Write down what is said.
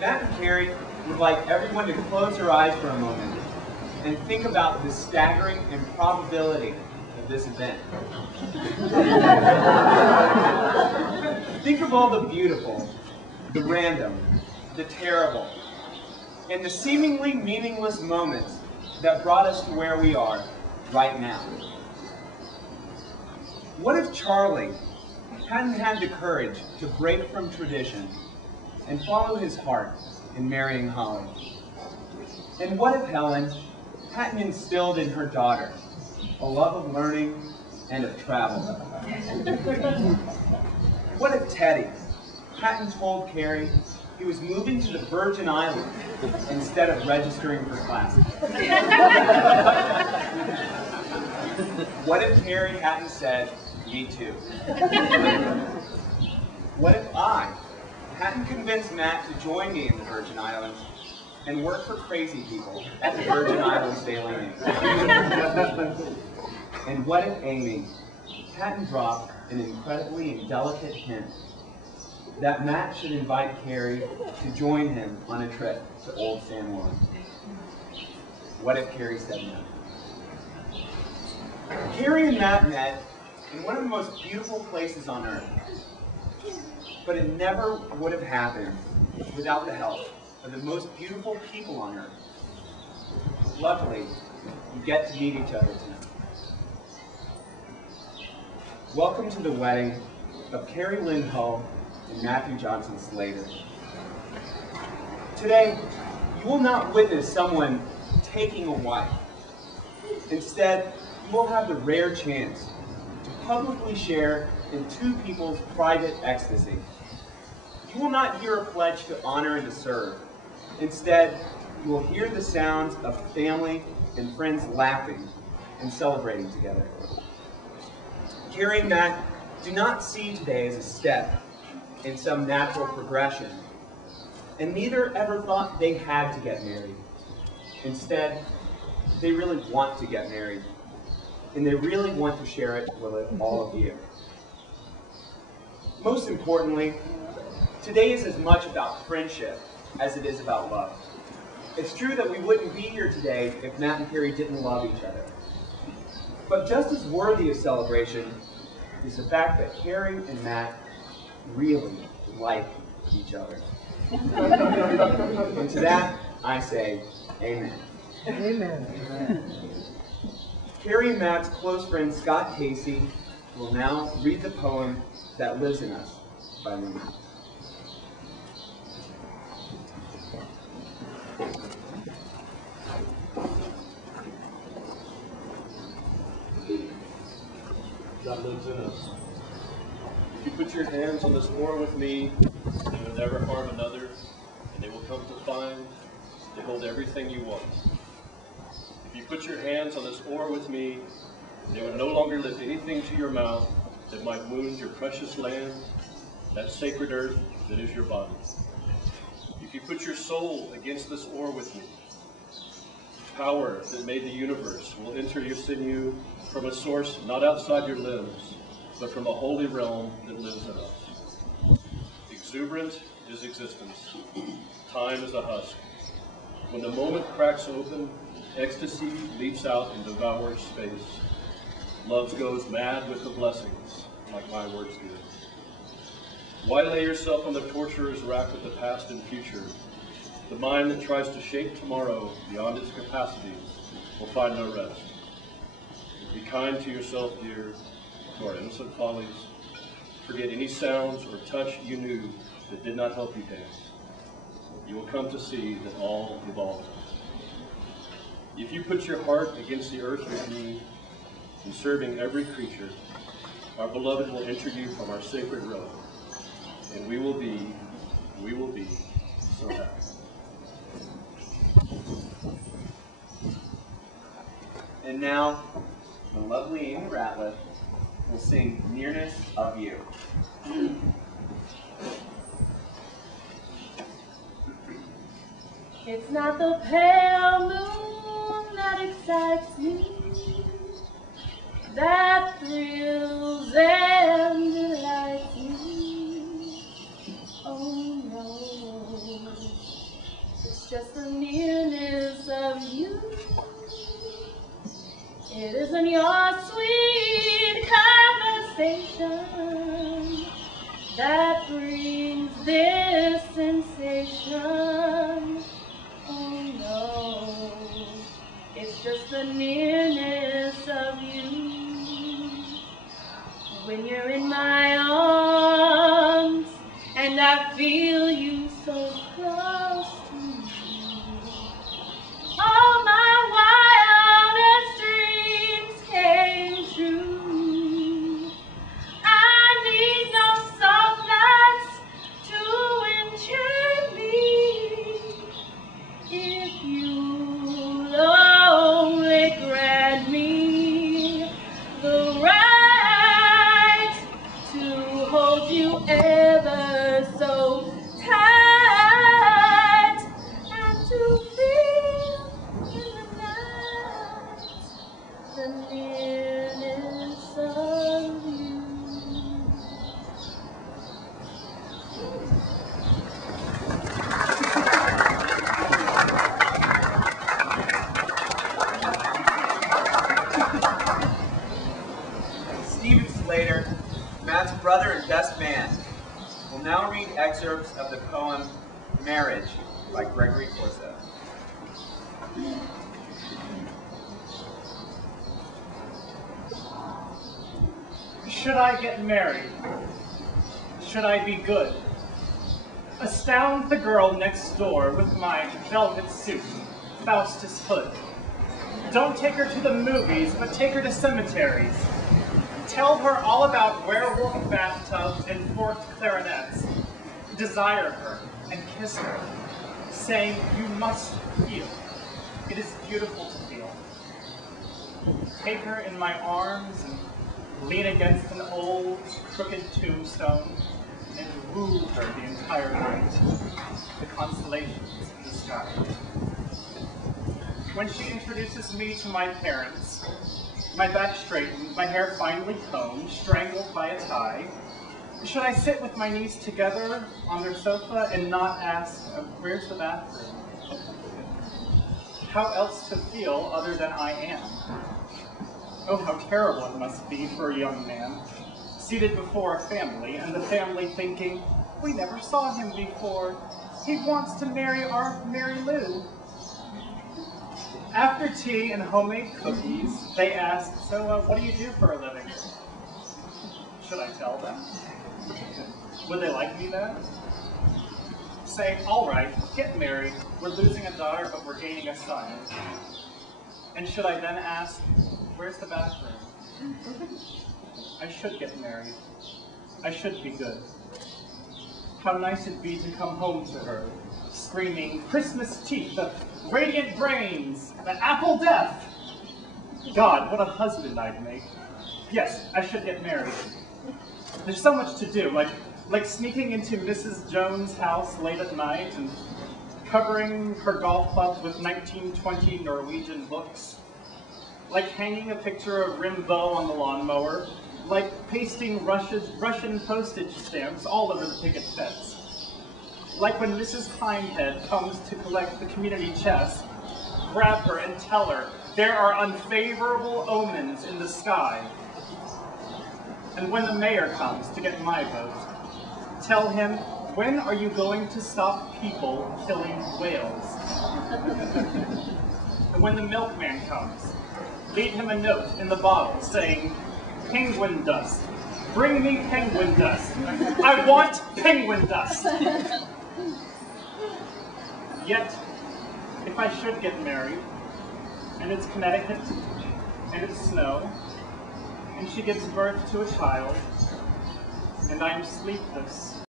Matt and Keri would like everyone to close their eyes for a moment and think about the staggering improbability of this event. Think of all the beautiful, the random, the terrible, and the seemingly meaningless moments that brought us to where we are right now. What if Charlie hadn't had the courage to break from tradition and follow his heart in marrying Holly? And what if Helen hadn't instilled in her daughter a love of learning and of travel? What if Teddy hadn't told Keri he was moving to the Virgin Islands instead of registering for classes? What if Keri hadn't said, "Me too"? What if I hadn't convinced Matt to join me in the Virgin Islands and work for crazy people at the Virgin Islands Daily News? And what if Amy hadn't dropped an incredibly delicate hint that Matt should invite Keri to join him on a trip to Old San Juan? What if Keri said no? Keri and Matt met in one of the most beautiful places on earth, but it never would have happened without the help of the most beautiful people on earth. Luckily, you get to meet each other tonight. Welcome to the wedding of Keri Lynn Hull and Matthew Johnson Slater. Today, you will not witness someone taking a wife. Instead, you will have the rare chance to publicly share in two people's private ecstasy. You will not hear a pledge to honor and to serve. Instead, you will hear the sounds of family and friends laughing and celebrating together. Keri and Matt do not see today as a step in some natural progression, and neither ever thought they had to get married. Instead, they really want to get married, and they really want to share it with all of you. Most importantly, today is as much about friendship as it is about love. It's true that we wouldn't be here today if Matt and Keri didn't love each other. But just as worthy of celebration is the fact that Keri and Matt really like each other. And to that, I say, amen. Amen. Keri and Matt's close friend Scott Casey will now read the poem That Lives in Us by Luna. That lives in us. If you put your hands on this oar with me, they will never harm another, and they will come to find they hold everything you want. If you put your hands on this oar with me, they will no longer lift anything to your mouth that might wound your precious land, that sacred earth that is your body. If you put your soul against this oar with me, power that made the universe will enter your sinew from a source not outside your limbs, but from a holy realm that lives in us. Exuberant is existence. Time is a husk. When the moment cracks open, ecstasy leaps out and devours space. Love goes mad with the blessings, like my words do. Why lay yourself on the torturer's rack of the past and future? The mind that tries to shape tomorrow beyond its capacities will find no rest. Be kind to yourself, dear, to our innocent follies. Forget any sounds or touch you knew that did not help you dance. You will come to see that all evolves. If you put your heart against the earth with me, in serving every creature, our beloved will enter you from our sacred realm, and we will be so happy. And now, the lovely Amy Ratliff will sing Nearness of You. It's not the pale moon that excites me, that thrills and delights me. Oh no, just the nearness of you. It isn't your sweet conversation that brings this sensation. Oh no, it's just the nearness of you. When you're in my arms and I feel you so close to me, all my wildest dreams came true. I need no soft lights to enchant me. If you'll only grant me the right to hold you ever so tight and to feel in the night the nearness of you. Slater, Matt's brother and best man, will now read excerpts of the poem Marriage by Gregory Corso. Should I get married? Should I be good? Astound the girl next door with my velvet suit, Faustus hood. Don't take her to the movies, but take her to cemeteries. Tell her all about werewolf bathtubs and forked clarinets. Desire her and kiss her, saying you must feel. It is beautiful to feel. Take her in my arms and lean against an old, crooked tombstone and woo her the entire night. The constellations in the sky. When she introduces me to my parents, my back straightened, my hair finely combed, strangled by a tie. Should I sit with my knees together on their sofa and not ask, where's the bathroom? How else to feel other than I am? Oh, how terrible it must be for a young man, seated before a family, and the family thinking, we never saw him before. He wants to marry our Mary Lou. After tea and homemade cookies, they asked, so what do you do for a living? Should I tell them? Would they like me then? Say, all right, get married. We're losing a daughter, but we're gaining a son. And should I then ask, where's the bathroom? I should get married. I should be good. How nice it'd be to come home to her, screaming, Christmas teeth, the radiant brains, the apple death. God, what a husband I'd make. Yes, I should get married. There's so much to do, like sneaking into Mrs. Jones' house late at night and covering her golf clubs with 1920 Norwegian books, like hanging a picture of Rimbaud on the lawnmower, like pasting Russian postage stamps all over the picket fence. Like when Mrs. Hindhead comes to collect the community chest, grab her and tell her there are unfavorable omens in the sky. And when the mayor comes to get my vote, tell him, when are you going to stop people killing whales? And when the milkman comes, leave him a note in the bottle saying, penguin dust. Bring me penguin dust. I want penguin dust. Yet, if I should get married, and it's Connecticut, and it's snow, and she gives birth to a child, and I'm sleepless,